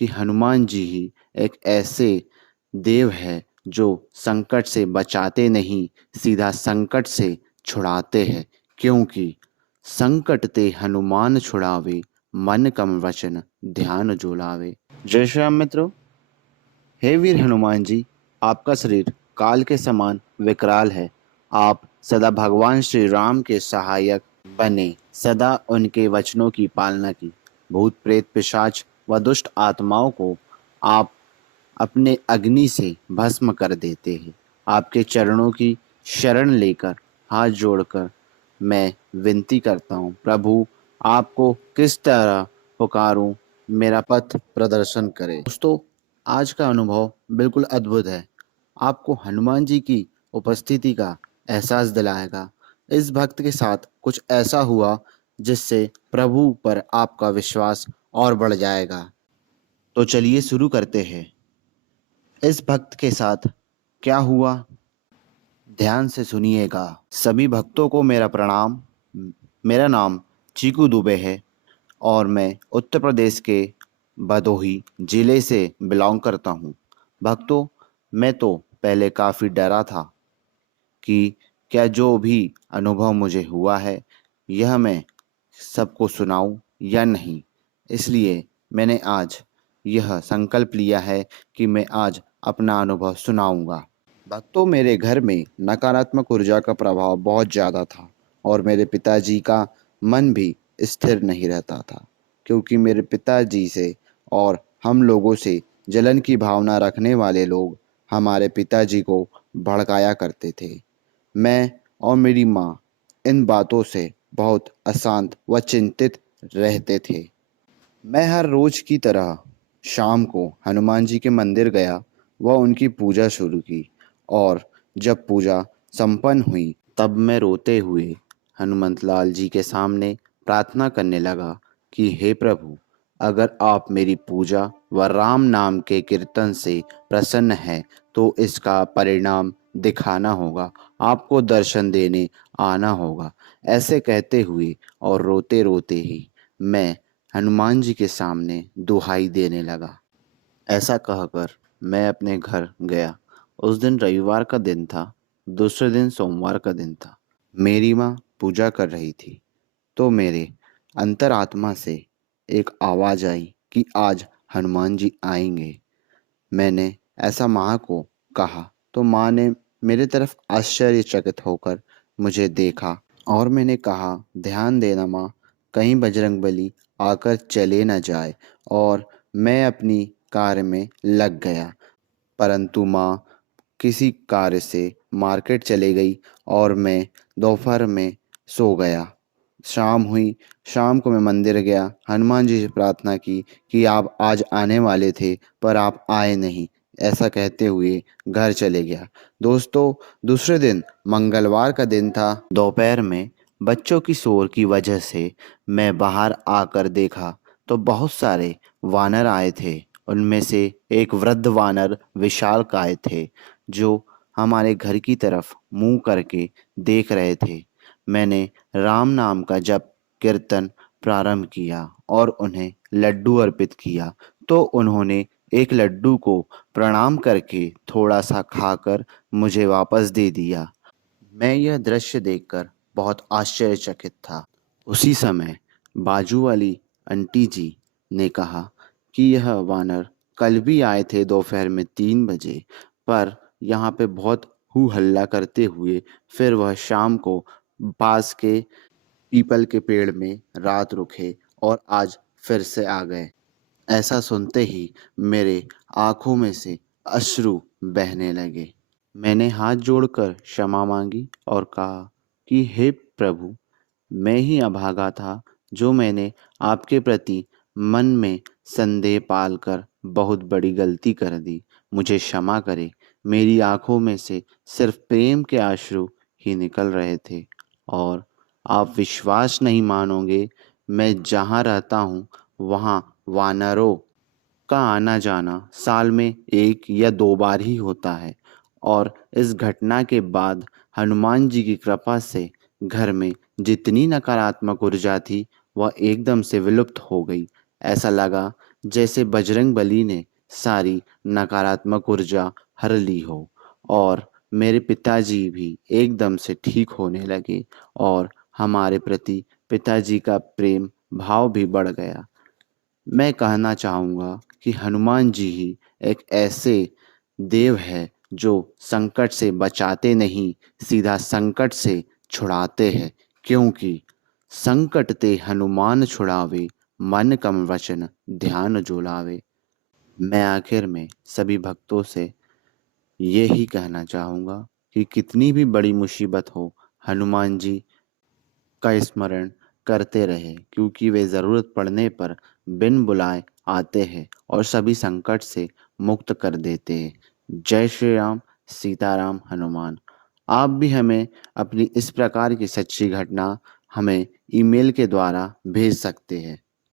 कि हनुमान जी ही एक ऐसे देव है जो संकट से बचाते नहीं, सीधा संकट से छुड़ाते हैं। क्योंकि संकट ते हनुमान छुड़ावे, मन कम वचन ध्यान जो लावे। जय श्री राम मित्रों। हे वीर हनुमान जी, आपका शरीर काल के समान विकराल है। आप सदा भगवान श्री राम के सहायक बने, सदा उनके वचनों की पालना की। भूत प्रेत पिशाच व दुष्ट आत्माओं को आप अपने अग्नि से भस्म कर देते हैं। आपके चरणों की शरण लेकर हाथ जोड़कर मैं विनती करता हूँ, प्रभु आपको किस तरह पुकारूं, मेरा पथ प्रदर्शन करें। दोस्तों, आज का अनुभव बिल्कुल अद्भुत है। आपको हनुमान जी की उपस्थिति का एहसास दिलाएगा। इस भक्त के साथ कुछ ऐसा हुआ जिससे प्रभु पर आपका विश्वास और बढ़ जाएगा। तो चलिए शुरू करते हैं। इस भक्त के साथ क्या हुआ, ध्यान से सुनिएगा। सभी भक्तों को मेरा प्रणाम। मेरा नाम चीकू दुबे है और मैं उत्तर प्रदेश के भदोही जिले से बिलोंग करता हूँ। भक्तों, मैं तो पहले काफ़ी डरा था कि क्या जो भी अनुभव मुझे हुआ है यह मैं सबको सुनाऊं या नहीं। इसलिए मैंने आज यह संकल्प लिया है कि मैं आज अपना अनुभव सुनाऊंगा। भक्तों, मेरे घर में नकारात्मक ऊर्जा का प्रभाव बहुत ज़्यादा था और मेरे पिताजी का मन भी स्थिर नहीं रहता था, क्योंकि मेरे पिताजी से और हम लोगों से जलन की भावना रखने वाले लोग हमारे पिताजी को भड़काया करते थे। मैं और मेरी माँ इन बातों से बहुत अशांत व चिंतित रहते थे। मैं हर रोज की तरह शाम को हनुमान जी के मंदिर गया व उनकी पूजा शुरू की और जब पूजा संपन्न हुई तब मैं रोते हुए हनुमंत लाल जी के सामने प्रार्थना करने लगा कि हे प्रभु, अगर आप मेरी पूजा व राम नाम के कीर्तन से प्रसन्न हैं तो इसका परिणाम दिखाना होगा, आपको दर्शन देने आना होगा। ऐसे कहते हुए और रोते रोते ही मैं हनुमान जी के सामने दुहाई देने लगा। ऐसा कहकर मैं अपने घर गया। उस दिन रविवार का दिन था। दूसरे दिन सोमवार का दिन था। मेरी माँ पूजा कर रही थी तो मेरे अंतरात्मा से एक आवाज़ आई कि आज हनुमान जी आएंगे। मैंने ऐसा माँ को कहा तो माँ ने मेरे तरफ आश्चर्यचकित होकर मुझे देखा और मैंने कहा, ध्यान देना माँ, कहीं बजरंगबली आकर चले न जाए। और मैं अपनी कार्य में लग गया। परंतु माँ किसी कार्य से मार्केट चली गई और मैं दोपहर में सो गया। शाम हुई। शाम को मैं मंदिर गया, हनुमान जी से प्रार्थना की कि आप आज आने वाले थे पर आप आए नहीं। ऐसा कहते हुए घर चले गया। दोस्तों, दूसरे दिन मंगलवार का दिन था। दोपहर में बच्चों की शोर की वजह से मैं बाहर आकर देखा तो बहुत सारे वानर आए थे। उनमें से एक वृद्ध वानर विशालकाय थे जो हमारे घर की तरफ मुंह करके देख रहे थे। मैंने राम नाम का जप कीर्तन प्रारंभ किया और उन्हें लड्डू अर्पित किया तो उन्होंने एक लड्डू को प्रणाम करके थोड़ा सा खाकर मुझे वापस दे दिया। मैं यह दृश्य देखकर बहुत आश्चर्यचकित था। उसी समय बाजू वाली आंटी जी ने कहा कि यह वानर कल भी आए थे दोपहर में 3 बजे, पर यहाँ पे बहुत हू हल्ला करते हुए फिर वह शाम को पास के पीपल के पेड़ में रात रुके और आज फिर से आ गए। ऐसा सुनते ही मेरे आंखों में से अश्रु बहने लगे। मैंने हाथ जोड़कर क्षमा मांगी और कहा कि हे प्रभु, मैं ही अभागा था जो मैंने आपके प्रति मन में संदेह पालकर बहुत बड़ी गलती कर दी। मुझे क्षमा करें। मेरी आंखों में से सिर्फ प्रेम के आंसू ही निकल रहे थे और आप विश्वास नहीं मानोगे, मैं जहाँ रहता हूँ वहाँ वानरों का आना जाना साल में 1 या 2 बार ही होता है। और इस घटना के बाद हनुमान जी की कृपा से घर में जितनी नकारात्मक ऊर्जा थी वह एकदम से विलुप्त हो गई। ऐसा लगा जैसे बजरंग बली ने सारी नकारात्मक ऊर्जा हर ली हो और मेरे पिताजी भी एकदम से ठीक होने लगे और हमारे प्रति पिताजी का प्रेम भाव भी बढ़ गया। मैं कहना चाहूँगा कि हनुमान जी ही एक ऐसे देव है जो संकट से बचाते नहीं, सीधा संकट से छुड़ाते हैं, क्योंकि संकट ते हनुमान छुड़ावे, मन कम वचन ध्यान जो लावे। मैं आखिर में सभी भक्तों से ये ही कहना चाहूँगा कि कितनी भी बड़ी मुसीबत हो, हनुमान जी का स्मरण करते रहे, क्योंकि वे ज़रूरत पड़ने पर बिन बुलाए आते हैं और सभी संकट से मुक्त कर देते हैं। जय श्री राम, सीताराम, हनुमान। आप भी हमें अपनी इस प्रकार की सच्ची घटना हमें ईमेल के द्वारा भेज सकते हैं।